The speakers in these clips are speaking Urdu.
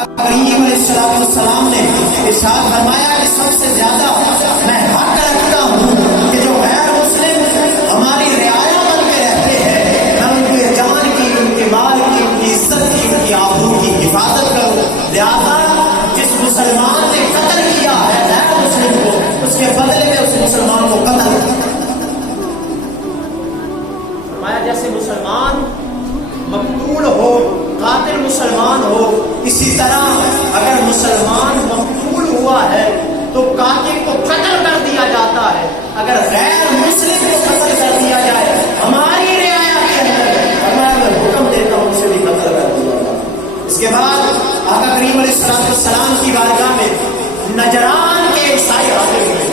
کریم علیہ السلام نے ارشاد فرمایا کہ سب سے زیادہ میں حق رکھتا ہوں کہ جو غیر مسلم ہماری رعایا بن کے رہتے ہیں، میں ان کے جان کی، ان کے مال کی، ان کی عزت کی، ان کی آبرو کی حفاظت کروں۔ لہٰذا جس مسلمان نے قتل کیا ہے غیر مسلم کو، اس کے بدلے میں اس مسلمان کو قتل فرمایا۔ جیسے مسلمان مقتول ہو، قاتل مسلمان ہو، اسی طرح اگر مسلمان مقتول ہوا ہے تو قاتل کو قتل کر دیا جاتا ہے۔ اگر غیر مسلم کو قتل کر دیا جائے ہماری رعایا کے اندر، میں حکم دیتا ہوں اسے بھی قتل کر دیا جائے۔ اس کے بعد آقا کریم علیہ السلام کی بارگاہ میں نجران کے عیسائی حاضر ہوئے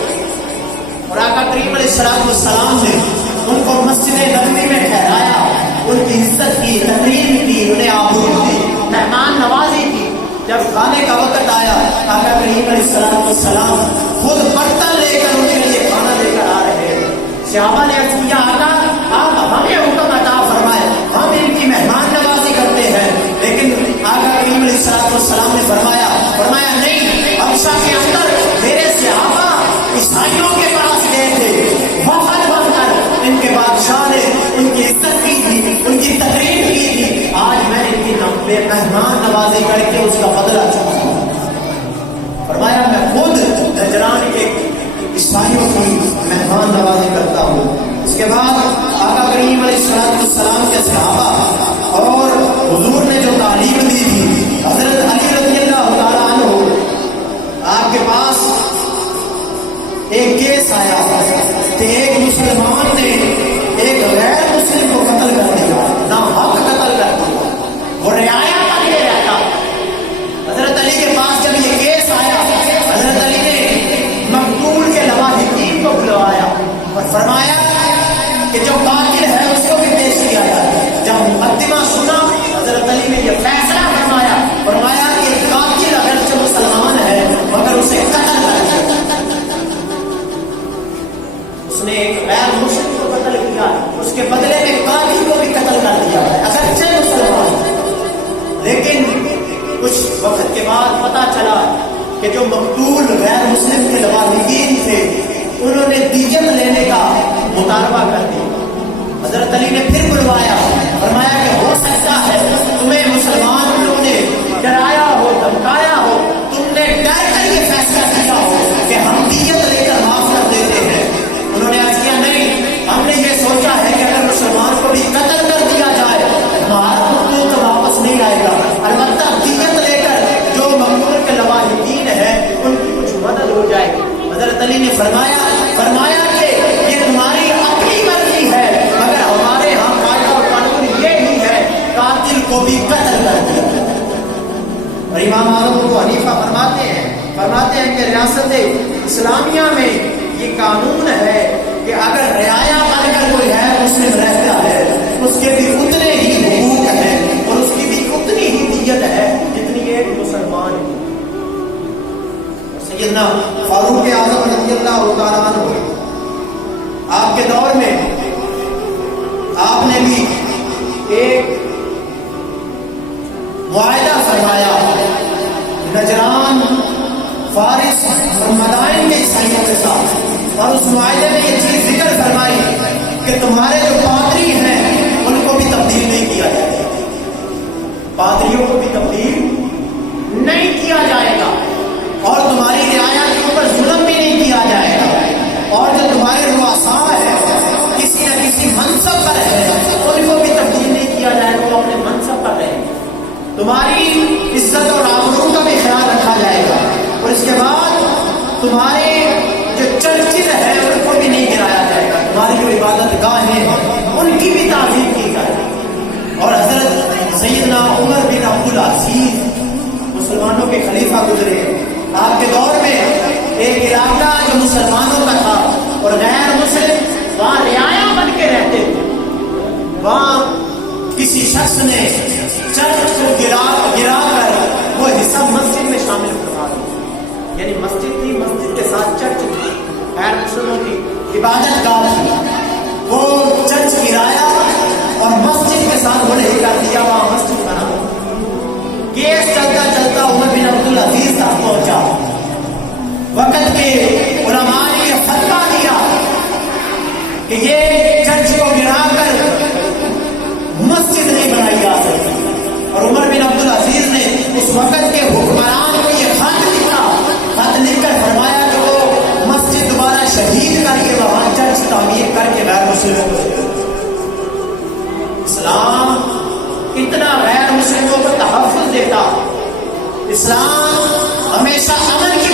اور آقا کریم علیہ السلام نے ان کو مسجد نبوی میں ٹھہرایا، ان کی عزت کی، تقریم کی، انہیں آبرو دی، مہمان نوازی کی۔ جب کھانے کا وقت آیا آقا کریم علیہ السلام خود برتن لے کر ان کے لیے کھانا لے کر آ رہے ہیں۔ صحابہ نے عرض کیا آقا آپ ہمیں حکم عطا فرمائے، ہم ان کی مہمان نوازی کرتے ہیں، لیکن آقا کریم علیہ السلام نے فرمایا نہیں، حبشہ کے اندر میرے صحابہ عیسائیوں کے پاس گئے تھے، وفد بن کر ان کے بادشاہ نے ان کی عزت کی تھی، ان کی تقریم کی تھی، آج میں ان کی مہمان نوازی کر کے اس کا بدلہ چکا ہوں۔ فرمایا میں خود نجران کے عیسائیوں کی مہمان نوازی کرتا ہوں۔ اس کے بعد آقا کریم علیہ السلام کے صحابہ اور حضور نے جو تعلیم دی تھی، حضرت علی رضی اللہ تعالیٰ عنہ آپ کے پاس ایک کیس آیا کہ ایک مسلمان نے ایک غیر مسلم کو قتل کر دیا، ناحق قتل کر دیا، وہ رعایا بن کے رہتا۔ حضرت علی کے پاس جب یہ کیس آیا، حضرت علی نے مقتول کے لواحقین کو بلوایا اور فرمایا کہ جو قاتل ہے اس کو بھی پیش کیا جائے۔ جب مقدمہ سنا حضرت علی نے یہ فیصلہ فرمایا کہ قاتل اگرچہ مسلمان ہے مگر اسے قتل کر دیا۔ اس نے ایک غیر مسلم کو قتل کیا، اس کے بدلے میں قاتل کو بھی قتل کر دیا ہے اگرچہ مسلمان۔ لیکن کچھ وقت کے بعد پتا چلا کہ جو مقتول غیر مسلم کے لواحقین تھے انہوں نے دیت لینے کا مطالبہ کر دیا۔ حضرت علی نے پھر بلوایا، فرمایا کہ ہو سکتا ہے تمہیں مسلمان لوگوں نے ڈرایا ہو، دھمکایا ہو، تم نے ڈر کر یہ فیصلہ کیا ہو کہ ہم دیت لے کر معاف کر دیتے ہیں۔ انہوں نے عرض کیا نہیں، ہم نے یہ سوچا ہے کہ اگر مسلمان کو بھی قتل کر دیا جائے ہمارا مقتول تو واپس نہیں آئے گا، البتہ دیت لے کر جو مقتول کے لواحقین ہے ان کی کچھ مدد ہو جائے گی۔ حضرت علی نے فرمایا کہ یہ تمہاری اپنی مرضی ہے، مگر ہمارے ہاں قاعدہ اور قانون یہ ہی ہے قاتل کو بھی قتل کر دیا۔ اور امام اعظم ابو حنیفہ فرماتے ہیں کہ ریاست اسلامیہ میں یہ قانون ہے کہ اگر رعایا بن کر کوئی ہے مسلم رہتا ہے اس کے بھی اتنے ہی حقوق ہیں اور اس کی بھی اتنی ہی دیت ہے جتنی ایک مسلمان ہے۔ سیدنا فاروق اعظم رضی اللہ تعالیٰ عنہ آپ کے دور میں آپ نے بھی ایک معاہدہ فرمایا نجران، فارس اور مدائن کے عیسائیوں کے ساتھ، اور اس معاہدے میں یہ چیز ذکر فرمائی کہ تمہارے جو پادری ہیں ان کو بھی تبدیل نہیں کیا جائے گا، پادریوں کو بھی تبدیل نہیں کیا جائے گا، اور تمہاری رعایا کے اوپر ظلم بھی نہیں کیا جائے گا، اور جو تمہارے رؤساء ہیں کسی نہ کسی منصب پر ہے ان کو بھی تبدیل نہیں کیا جائے گا، وہ اپنے منصب پر رہیں گے، تمہاری عزت اور آبرو کا بھی خیال رکھا جائے گا، اور اس کے بعد تمہارے جو چرچز ہیں ان کو بھی نہیں گرایا جائے گا، تمہاری جو عبادت گاہیں ہیں ان کی بھی تعظیم کی جائے گی۔ اور حضرت سیدنا عمر بن عبد العزیز مسلمانوں کے خلیفہ گزرے، آپ کے دور میں ایک علاقہ جو مسلمانوں کا تھا اور غیر مسلم وہاں رعایا بن کے رہتے تھے، وہاں کسی شخص نے چرچ کو گرا کر وہ حصہ مسجد میں شامل کروا دیا، یعنی مسجد تھی، مسجد کے ساتھ چرچ تھی، غیر مسلموں کی عبادت گاہ تھی، وہ چرچ گرایا اور مسجد کے ساتھ وہ نہیں کر دیا، وہاں مسجد بنا۔ کیس چلتا چلتا عمر اسلام اتنا غیر مسلموں کو تحفظ دیتا، اسلام ہمیشہ امن کی